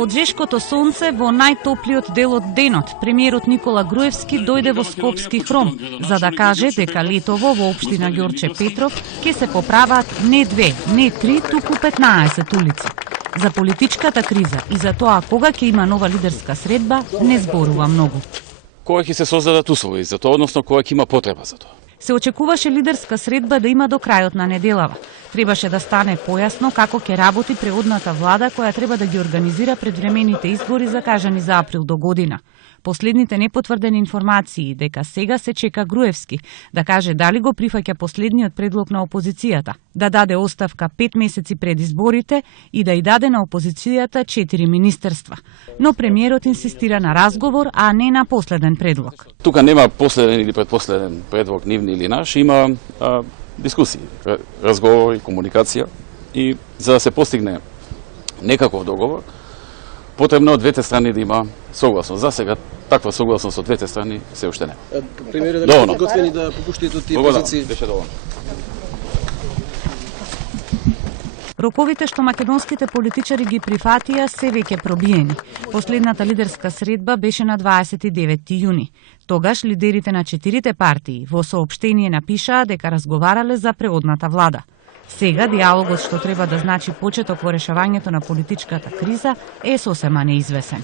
Под жешкото сонце во најтоплиот дел од денот, премиерот Никола Груевски дојде во Скопски хром за да каже дека летово во општина Ѓорче Петров ќе се поправат не 2, не 3, туку 15 улици. За политичката криза и за тоа кога ќе има нова лидерска средба не зборува многу. Кога ќе се создадат услови за тоа, односно кога ќе има потреба за тоа. Се очекуваше лидерска средба да има до крајот на неделава. Требаше да стане појасно како ќе работи преодната влада која треба да ги организира предвремените избори закажани за април до година. Последните непотврдени информации дека сега се чека Груевски да каже дали го прифаќа последниот предлог на опозицијата, да даде оставка 5 месеци пред изборите и да ја даде на опозицијата 4 министерства. Но премиерот инсистира на разговор, а не на последен предлог. Тука нема последен или предпоследен предлог нивни или наш, има дискусии, разговори, комуникација и за да се постигне некаков договор, потребно од двете страни да има согласност. За сега таква согласност од двете страни се уште не. Премиерот да се готвени да попуштите од тие позиции. Беше доволно. Роковите што македонските политичари ги прифатија се веќе пробиени. Последната лидерска средба беше на 29 јуни. Тогаш лидерите на 4 партии во соопштение напишаа дека разговарале за преодната влада. Сега диалогот што треба да значи почеток во решавањето на политичката криза е сосема неизвесен.